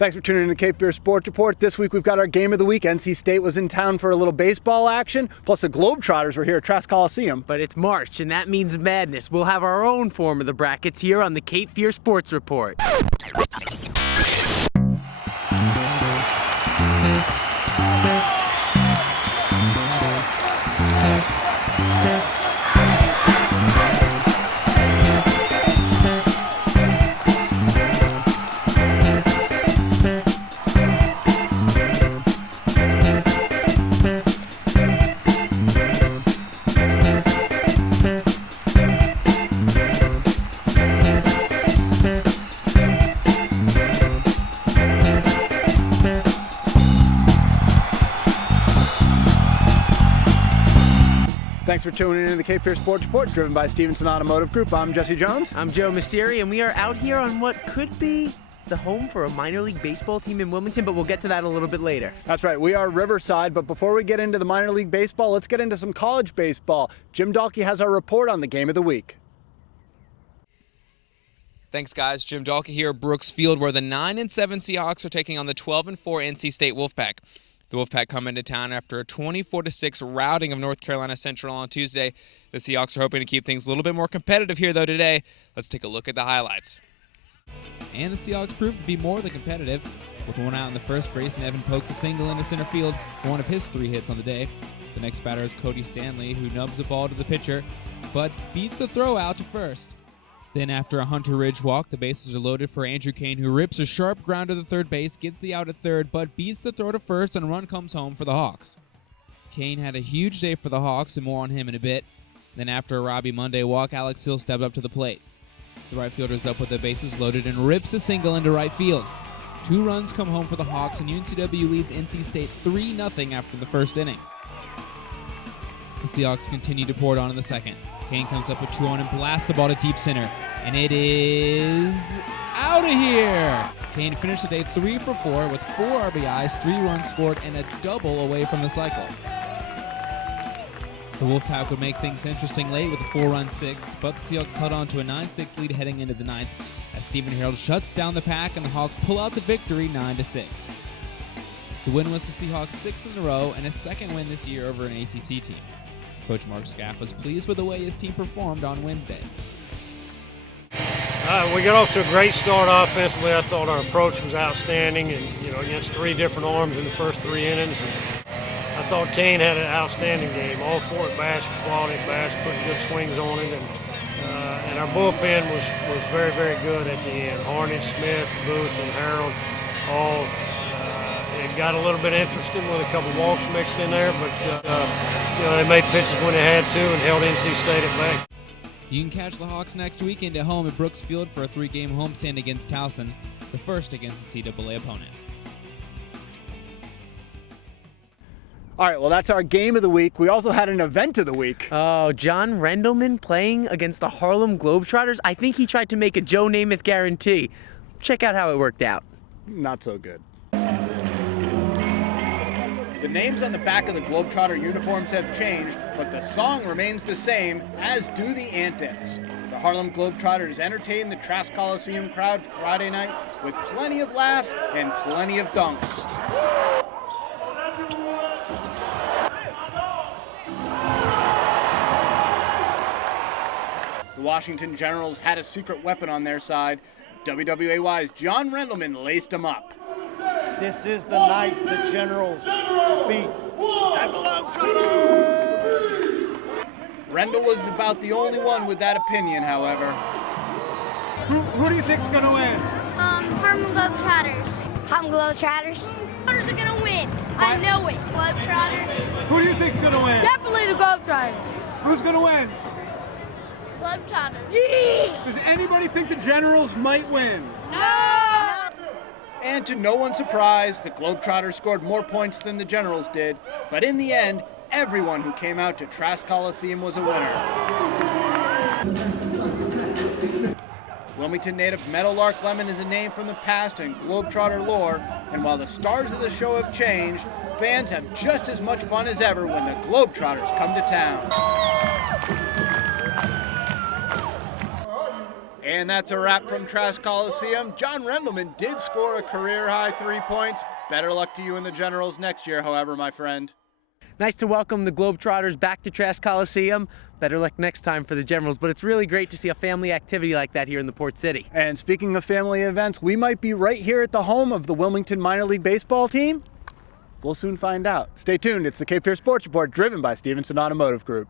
Thanks for tuning in to Cape Fear Sports Report. This week we've got our game of the week. NC State was in town for a little baseball action, plus the Globetrotters were here at Trask Coliseum. But it's March, and that means madness. We'll have our own form of the brackets here on the Cape Fear Sports Report. Thanks for tuning in to the Cape Fear Sports Report, driven by Stevenson Automotive Group. I'm Jesse Jones. I'm Joe Messeri, and we are out here on what could be the home for a minor league baseball team in Wilmington, but we'll get to that a little bit later. That's right, we are Riverside, but before we get into the minor league baseball, let's get into some college baseball. Jim Dalkey has our report on the game of the week. Thanks, guys. Jim Dalkey here at Brooks Field, where the 9-7 Seahawks are taking on the 12-4 NC State Wolfpack. The Wolfpack come into town after a 24-6 routing of North Carolina Central on Tuesday. The Seahawks are hoping to keep things a little bit more competitive here, though, today. Let's take a look at the highlights. And the Seahawks proved to be more than competitive. With one out in the first, Grayson Evan pokes a single into center field for one of his 3 hits on the day. The next batter is Cody Stanley, who nubs the ball to the pitcher, but beats the throw out to first. Then after a Hunter Ridge walk, the bases are loaded for Andrew Kane, who rips a sharp grounder to third base, gets the out at third, but beats the throw to first, and a run comes home for the Hawks. Kane had a huge day for the Hawks, and more on him in a bit. Then after a Robbie Monday walk, Alex Hill stepped up to the plate. The right fielder's up with the bases loaded and rips a single into right field. 2 runs come home for the Hawks, and UNCW leads NC State 3-0 after the first inning. The Seahawks continue to pour it on in the second. Kane comes up with 2 on and blasts the ball to deep center. And it is out of here! Kane finished the day 3 for 4 with 4 RBIs, 3 runs scored, and a double away from the cycle. The Wolfpack would make things interesting late with a 4-run 6th, but the Seahawks held on to a 9-6 lead heading into the 9th as Stephen Harold shuts down the pack and the Hawks pull out the victory 9-6. The win was the Seahawks' 6th in a row and a 2nd win this year over an ACC team. Coach Mark Scaff was pleased with the way his team performed on Wednesday. We got off to a great start offensively. I thought our approach was outstanding, and against 3 different arms in the first 3 innings. And I thought Kane had an outstanding game. All 4 at bats, quality at bats, putting good swings on it, and our bullpen was very, very good at the end. Harnett, Smith, Booth, and Harold all. It got a little bit interesting with a couple walks mixed in there, but they made pitches when they had to and held NC State at bay. You can catch the Hawks next weekend at home at Brooks Field for a 3-game homestand against Towson, the first against a CAA opponent. All right, well, that's our game of the week. We also had an event of the week. Oh, John Rendelman playing against the Harlem Globetrotters. I think he tried to make a Joe Namath guarantee. Check out how it worked out. Not so good. The names on the back of the Globetrotter uniforms have changed, but the song remains the same, as do the antics. The Harlem Globetrotters entertained the Trask Coliseum crowd Friday night with plenty of laughs and plenty of dunks. The Washington Generals had a secret weapon on their side. WWAY's John Rendelman laced them up. This is the night the Generals beat the Globetrotters! Rendell was about the only one with that opinion, however. Who do you think's going to win? Harlem Globetrotters. Harlem Globetrotters. Globetrotters are going to win. I know it. Globetrotters. Who do you think's going to win? Definitely the Globetrotters. Who's going to win? Globetrotters. Yeah! Does anybody think the Generals might win? No! And to no one's surprise, the Globetrotters scored more points than the Generals did, but in the end, everyone who came out to Trask Coliseum was a winner. Wilmington native Meadowlark Lemon is a name from the past in Globetrotter lore, and while the stars of the show have changed, fans have just as much fun as ever when the Globetrotters come to town. And that's a wrap from Trask Coliseum. John Rendelman did score a career-high 3 points. Better luck to you in the Generals next year, however, my friend. Nice to welcome the Globetrotters back to Trask Coliseum. Better luck next time for the Generals, but it's really great to see a family activity like that here in the Port City. And speaking of family events, we might be right here at the home of the Wilmington Minor League Baseball team. We'll soon find out. Stay tuned. It's the Cape Fear Sports Report, driven by Stevenson Automotive Group.